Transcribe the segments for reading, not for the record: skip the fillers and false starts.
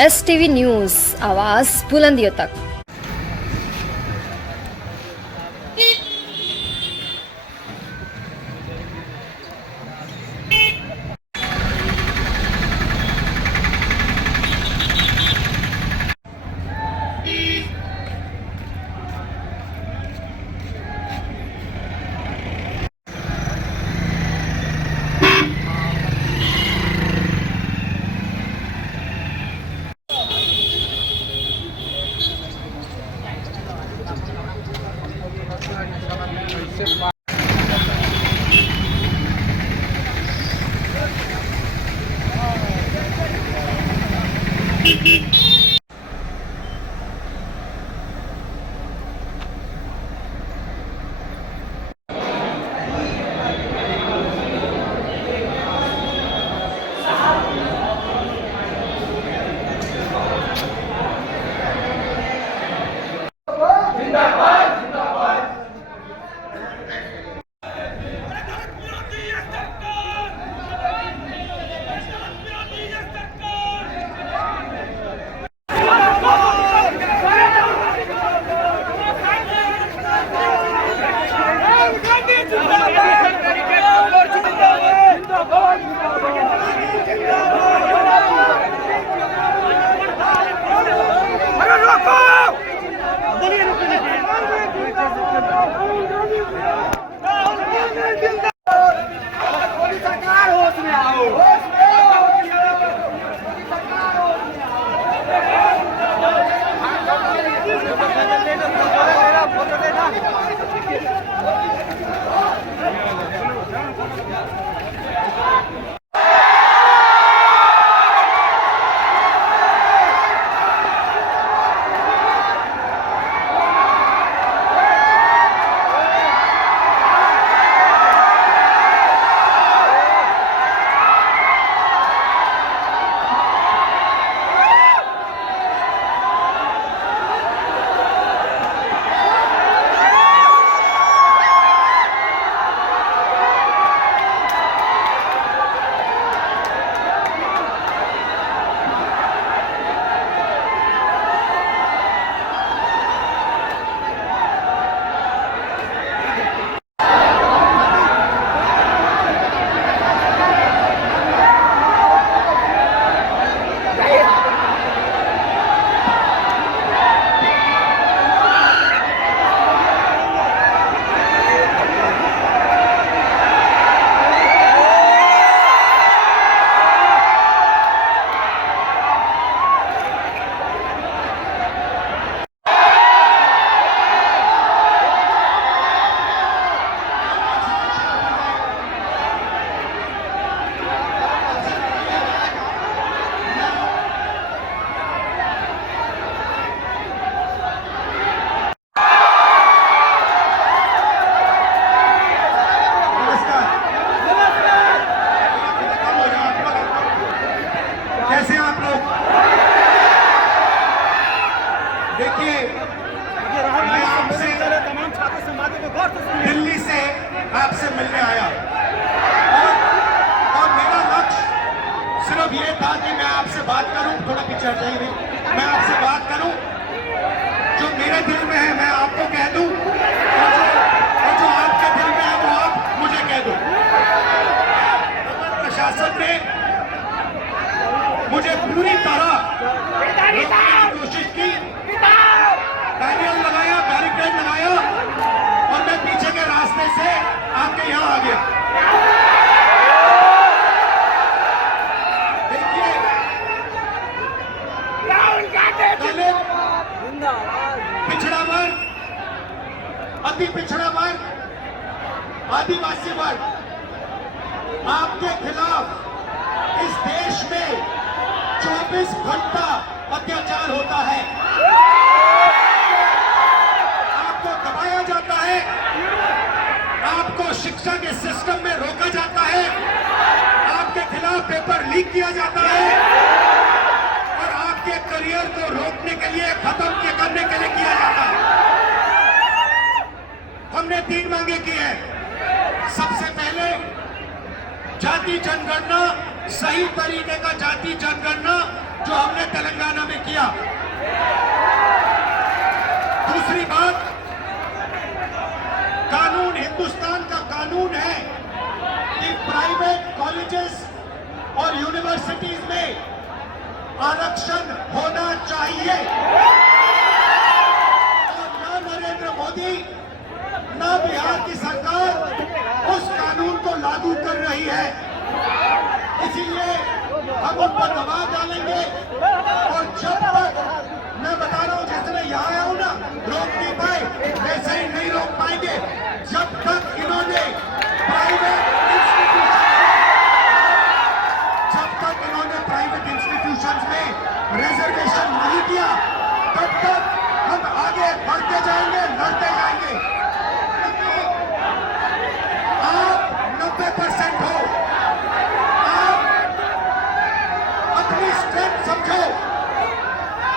STV news, आवाज़ बुलंदियों तक। कैसे आप लोग? देखिए, मैं आपसे दिल्ली से आपसे मिलने आया और मेरा लक्ष्य सिर्फ ये था कि मैं आपसे बात करूं, थोड़ा पीछे हट जाइए, मैं आपसे बात करूं जो मेरे दिल में है मैं आपको कह दूं और जो आपके दिल में है वो आप मुझे कह दो। प्रशासन ने मुझे पूरी तरह रोकने की कोशिश की, बैरियर लगाया, बैरिकेड लगाया और मैं पीछे के रास्ते से आके यहां आ गया। देखिए, दलित, पिछड़ा वर्ग, अति पिछड़ा वर्ग, आदिवासी वर्ग, आपके खिलाफ इस देश में 24 घंटा अत्याचार होता है, आपको दबाया जाता है, आपको शिक्षा के सिस्टम में रोका जाता है, आपके खिलाफ पेपर लीक किया जाता है और आपके करियर को रोकने के लिए, खत्म करने के लिए किया जाता है। हमने 3 मांगे की है। सबसे पहले जाति जनगणना, सही तरीके का जाति जनगणना जो जो हमने तेलंगाना में किया। दूसरी बात, कानून, हिंदुस्तान का कानून है कि प्राइवेट कॉलेजेस और यूनिवर्सिटीज में आरक्षण होना चाहिए। और ना नरेंद्र मोदी ना बिहार की सरकार उस कानून को लागू कर रही है। इसीलिए हम उन पर दबाव डालेंगे और जब तक, मैं बता रहा हूं, जैसे मैं यहाँ आया हूं ना, रोक नहीं पाए, वैसे ही नहीं रोक पाएंगे जब तक इन्होंने प्राइवेट इंस्टीट्यूशंस में रिजर्वेशन नहीं किया, तब तक हम आगे बढ़ते जाएंगे, लड़ते जाएंगे। आप 90% हो, आप अपनी स्ट्रेंथ समझो।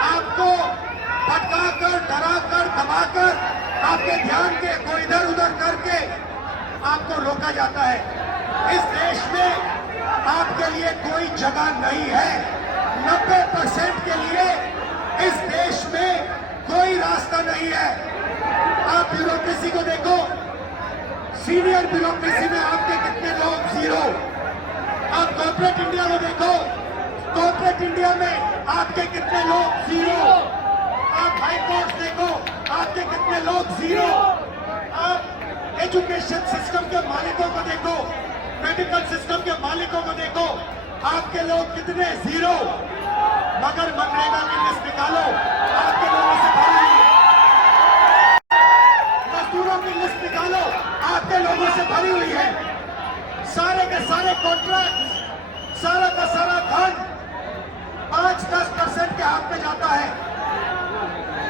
आपको भटकाकर, डराकर, दबाकर, आपके ध्यान को इधर उधर करके आपको रोका जाता है। इस देश में आपके लिए कोई जगह नहीं है। 90% के लिए इस देश में कोई रास्ता नहीं है। आप ब्यूरोक्रेसी को देखो, सीनियर ब्यूरोक्रेसी में आपके कितने लोग, जीरो। आप कॉर्पोरेट इंडिया को देखो, कॉर्पोरेट इंडिया में आपके कितने लोग, जीरो। आप हाई कोर्ट देखो, आपके कितने लोग, जीरो। आप एजुकेशन सिस्टम के मालिकों को देखो, मेडिकल सिस्टम के मालिकों को देखो, आपके लोग कितने, जीरो। मगर मनरेगा की लिस्ट निकालो, आपके लोगों से भरी हुई है। मजदूरों की लिस्ट निकालो, आपके लोगों से भरी हुई है। सारे के सारे कॉन्ट्रैक्ट, सारा का सारा धन 5-10% के हाथ में जाता है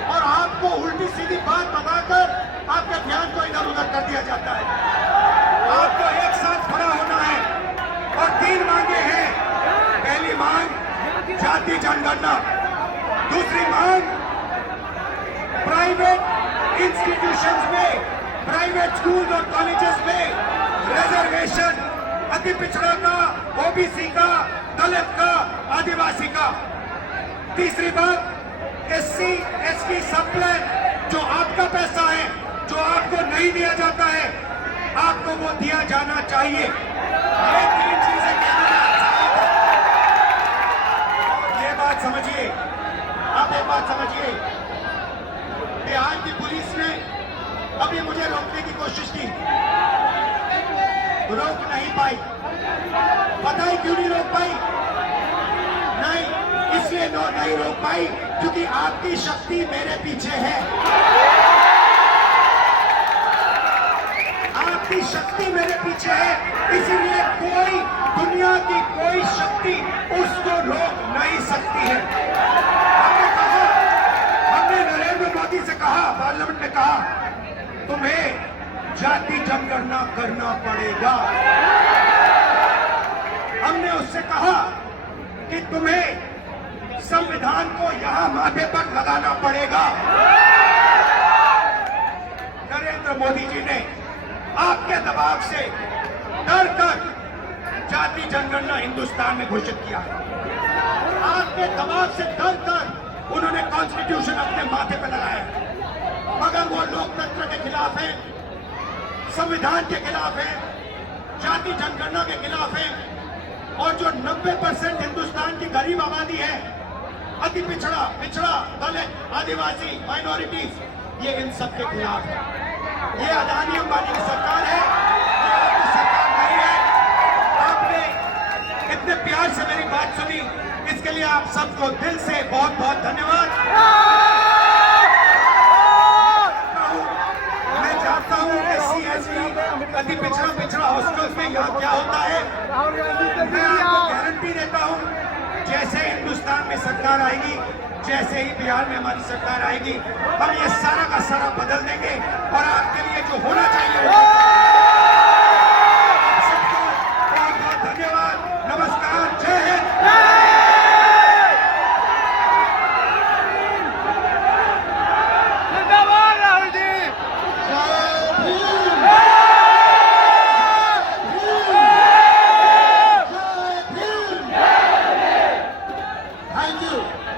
और आपको उल्टी सीधी बात बताकर आपके ध्यान को इधर उधर कर दिया जाता है। आपको एक साथ खड़ा होना है और 3 मांगे हैं। पहली मांग जाति जनगणना, दूसरी मांग प्राइवेट इंस्टीट्यूशंस में, प्राइवेट स्कूल और कॉलेजेस में रिजर्वेशन, अति पिछड़ा का, ओबीसी का, दलित का, आदिवासी का। तीसरी बात, एससी एसटी सब प्लान, जो आपका पैसा है, जो आपको नहीं दिया जाता है, आपको वो दिया जाना चाहिए। ये 3 चीजें कहने में ये बात समझिए। आप एक बात समझिए, बिहार की पुलिस ने अभी मुझे रोकने की कोशिश की, रोक नहीं पाई। पता है क्यों नहीं रोक पाई? नहीं, इसलिए नहीं रोक पाई क्योंकि आपकी शक्ति मेरे पीछे है। आपकी शक्ति मेरे पीछे है, इसीलिए कोई, दुनिया की कोई शक्ति उसको रोक नहीं सकती है। हमने कहा, हमने नरेंद्र मोदी से कहा, पार्लियामेंट में कहा, तुम्हें जाति जनगणना करना पड़ेगा। हमने उससे कहा कि तुम्हें संविधान को यहां माथे पर लगाना पड़ेगा। नरेंद्र मोदी जी ने आपके दबाव से डर कर जाति जनगणना हिंदुस्तान में घोषित किया। आपके दबाव से डर कर उन्होंने कॉन्स्टिट्यूशन अपने माथे पर लगाया। मगर वो लोकतंत्र के खिलाफ है, संविधान के खिलाफ है, जाति जनगणना के खिलाफ है। और जो 90% हिंदुस्तान की गरीब आबादी है, अति पिछड़ा, दलित, आदिवासी, माइनॉरिटीज, ये इन सब के खिलाफ है। ये अदानी अंबानी की सरकार है, ये आपकी सरकार नहीं है। आपने इतने प्यार से मेरी बात सुनी, इसके लिए आप सबको दिल से बहुत बहुत धन्यवाद। मैं चाहता हूँ एससी एसटी, अति पिछड़ा हॉस्टल्स में यहाँ क्या होता है, मैं आपको गारंटी देता हूँ, जैसे हिंदुस्तान में सरकार आएगी, जैसे ही बिहार में हमारी सरकार आएगी, हम ये सारा का सारा बदल देंगे और आपके लिए जो होना चाहिए आप सबको बहुत बहुत धन्यवाद। नमस्कार, जय हिंद। Thank you